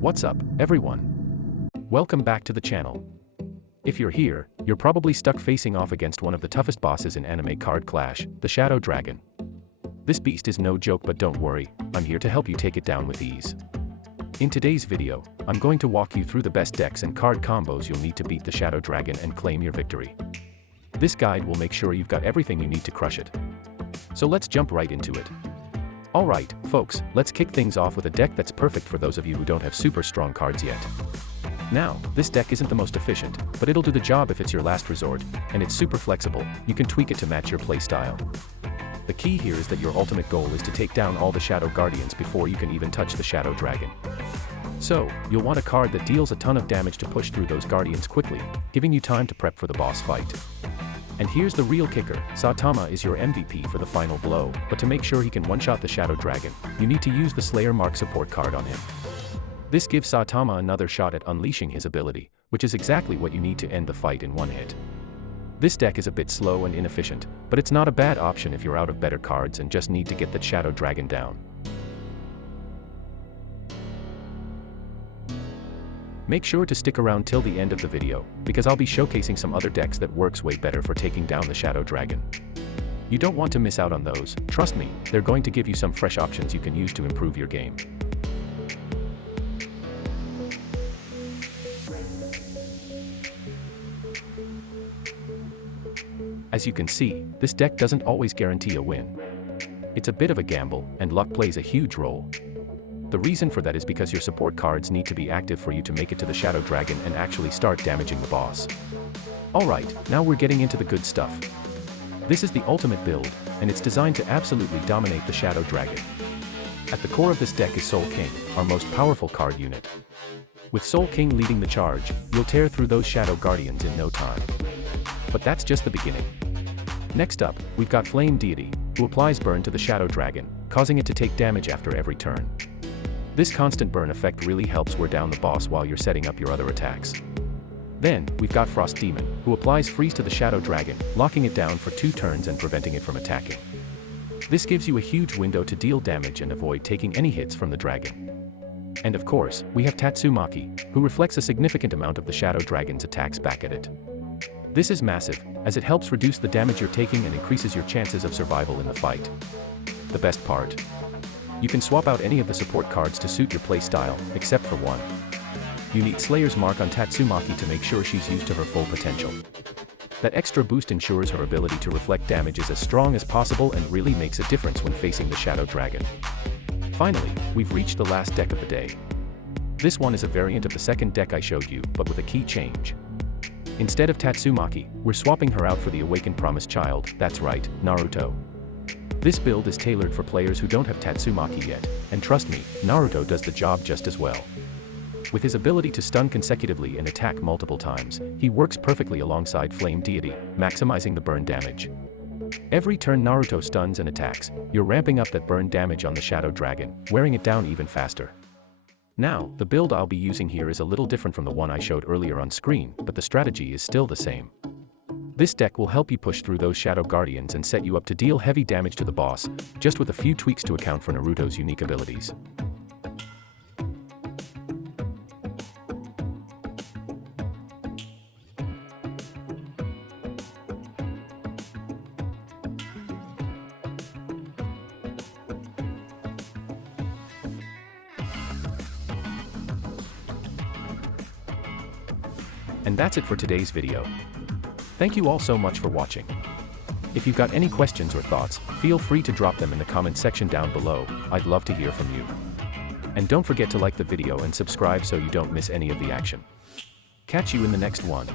What's up, everyone? Welcome back to the channel. If you're here, you're probably stuck facing off against one of the toughest bosses in Anime Card Clash, the Shadow Dragon. This beast is no joke, but don't worry, I'm here to help you take it down with ease. In today's video, I'm going to walk you through the best decks and card combos you'll need to beat the Shadow Dragon and claim your victory. This guide will make sure you've got everything you need to crush it. So let's jump right into it. Alright, folks, let's kick things off with a deck that's perfect for those of you who don't have super strong cards yet. Now, this deck isn't the most efficient, but it'll do the job if it's your last resort, and it's super flexible. You can tweak it to match your playstyle. The key here is that your ultimate goal is to take down all the Shadow Guardians before you can even touch the Shadow Dragon. So, you'll want a card that deals a ton of damage to push through those Guardians quickly, giving you time to prep for the boss fight. And here's the real kicker, Saitama is your MVP for the final blow, but to make sure he can one-shot the Shadow Dragon, you need to use the Slayer Mark support card on him. This gives Saitama another shot at unleashing his ability, which is exactly what you need to end the fight in one hit. This deck is a bit slow and inefficient, but it's not a bad option if you're out of better cards and just need to get that Shadow Dragon down. Make sure to stick around till the end of the video, because I'll be showcasing some other decks that works way better for taking down the Shadow Dragon. You don't want to miss out on those, trust me, they're going to give you some fresh options you can use to improve your game. As you can see, this deck doesn't always guarantee a win. It's a bit of a gamble, and luck plays a huge role. The reason for that is because your support cards need to be active for you to make it to the Shadow Dragon and actually start damaging the boss. Alright, now we're getting into the good stuff. This is the ultimate build, and it's designed to absolutely dominate the Shadow Dragon. At the core of this deck is Soul King, our most powerful card unit. With Soul King leading the charge, you'll tear through those Shadow Guardians in no time. But that's just the beginning. Next up, we've got Flame Deity, who applies burn to the Shadow Dragon, causing it to take damage after every turn. This constant burn effect really helps wear down the boss while you're setting up your other attacks. Then, we've got Frost Demon, who applies freeze to the Shadow Dragon, locking it down for 2 turns and preventing it from attacking. This gives you a huge window to deal damage and avoid taking any hits from the dragon. And of course, we have Tatsumaki, who reflects a significant amount of the Shadow Dragon's attacks back at it. This is massive, as it helps reduce the damage you're taking and increases your chances of survival in the fight. The best part? You can swap out any of the support cards to suit your playstyle, except for one. You need Slayer's Mark on Tatsumaki to make sure she's used to her full potential. That extra boost ensures her ability to reflect damage is as strong as possible and really makes a difference when facing the Shadow Dragon. Finally, we've reached the last deck of the day. This one is a variant of the second deck I showed you, but with a key change. Instead of Tatsumaki, we're swapping her out for the Awakened Promised Child, that's right, Naruto. This build is tailored for players who don't have Tatsumaki yet, and trust me, Naruto does the job just as well. With his ability to stun consecutively and attack multiple times, he works perfectly alongside Flame Deity, maximizing the burn damage. Every turn Naruto stuns and attacks, you're ramping up that burn damage on the Shadow Dragon, wearing it down even faster. Now, the build I'll be using here is a little different from the one I showed earlier on screen, but the strategy is still the same. This deck will help you push through those Shadow Guardians and set you up to deal heavy damage to the boss, just with a few tweaks to account for Naruto's unique abilities. And that's it for today's video. Thank you all so much for watching. If you've got any questions or thoughts, feel free to drop them in the comment section down below, I'd love to hear from you. And don't forget to like the video and subscribe so you don't miss any of the action. Catch you in the next one.